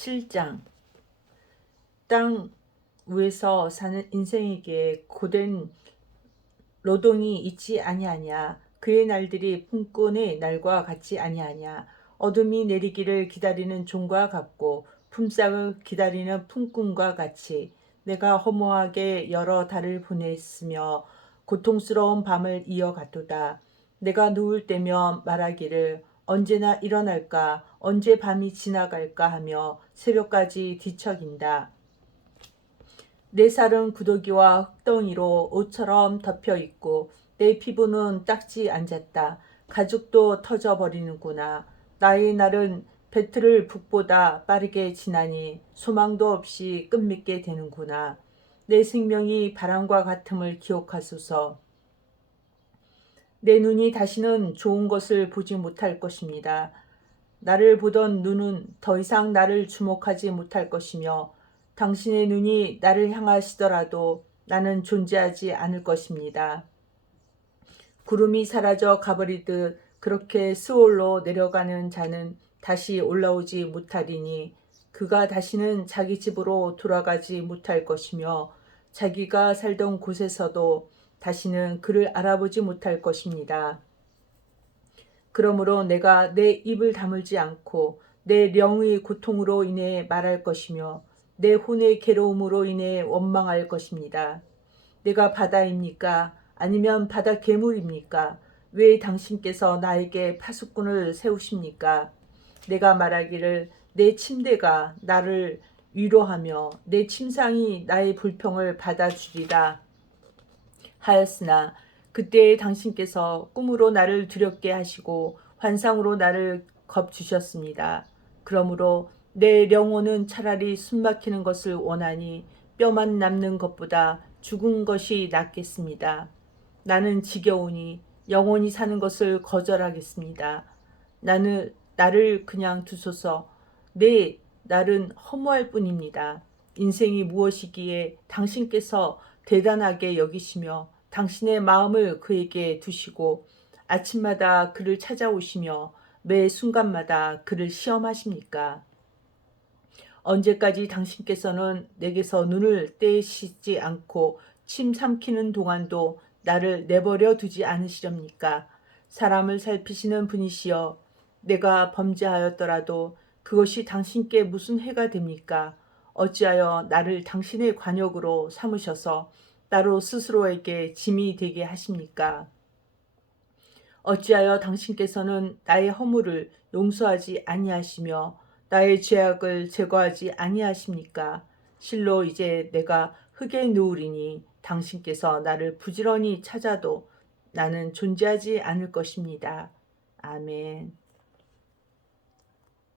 7장. 땅 위에서 사는 인생에게 고된 노동이 있지 아니하냐. 그의 날들이 품꾼의 날과 같지 아니하냐. 어둠이 내리기를 기다리는 종과 같고 품삯을 기다리는 품꾼과 같이 내가 허무하게 여러 달을 보냈으며 고통스러운 밤을 이어갔도다. 내가 누울 때면 말하기를 언제나 일어날까 언제 밤이 지나갈까 하며 새벽까지 뒤척인다. 내 살은 구더기와 흙덩이로 옷처럼 덮여 있고 내 피부는 딱지 앉았다. 가죽도 터져 버리는구나. 나의 날은 배틀을 북보다 빠르게 지나니 소망도 없이 끝맺게 되는구나. 내 생명이 바람과 같음을 기억하소서. 내 눈이 다시는 좋은 것을 보지 못할 것입니다. 나를 보던 눈은 더 이상 나를 주목하지 못할 것이며 당신의 눈이 나를 향하시더라도 나는 존재하지 않을 것입니다. 구름이 사라져 가버리듯 그렇게 스올로 내려가는 자는 다시 올라오지 못하리니 그가 다시는 자기 집으로 돌아가지 못할 것이며 자기가 살던 곳에서도 다시는 그를 알아보지 못할 것입니다. 그러므로 내가 내 입을 다물지 않고 내 영의 고통으로 인해 말할 것이며 내 혼의 괴로움으로 인해 원망할 것입니다. 내가 바다입니까? 아니면 바다 괴물입니까? 왜 당신께서 나에게 파수꾼을 세우십니까? 내가 말하기를 내 침대가 나를 위로하며 내 침상이 나의 불평을 받아주리라 하였으나 그때 당신께서 꿈으로 나를 두렵게 하시고 환상으로 나를 겁주셨습니다. 그러므로 내 영혼은 차라리 숨막히는 것을 원하니 뼈만 남는 것보다 죽은 것이 낫겠습니다. 나는 지겨우니 영원히 사는 것을 거절하겠습니다. 나는 나를 그냥 두소서. 내 날은 허무할 뿐입니다. 인생이 무엇이기에 당신께서 대단하게 여기시며 당신의 마음을 그에게 두시고 아침마다 그를 찾아오시며 매 순간마다 그를 시험하십니까? 언제까지 당신께서는 내게서 눈을 떼시지 않고 침 삼키는 동안도 나를 내버려 두지 않으시렵니까? 사람을 살피시는 분이시여 내가 범죄하였더라도 그것이 당신께 무슨 해가 됩니까? 어찌하여 나를 당신의 관역으로 삼으셔서 나로 스스로에게 짐이 되게 하십니까? 어찌하여 당신께서는 나의 허물을 용서하지 아니하시며 나의 죄악을 제거하지 아니하십니까? 실로 이제 내가 흙에 누우리니 당신께서 나를 부지런히 찾아도 나는 존재하지 않을 것입니다. 아멘.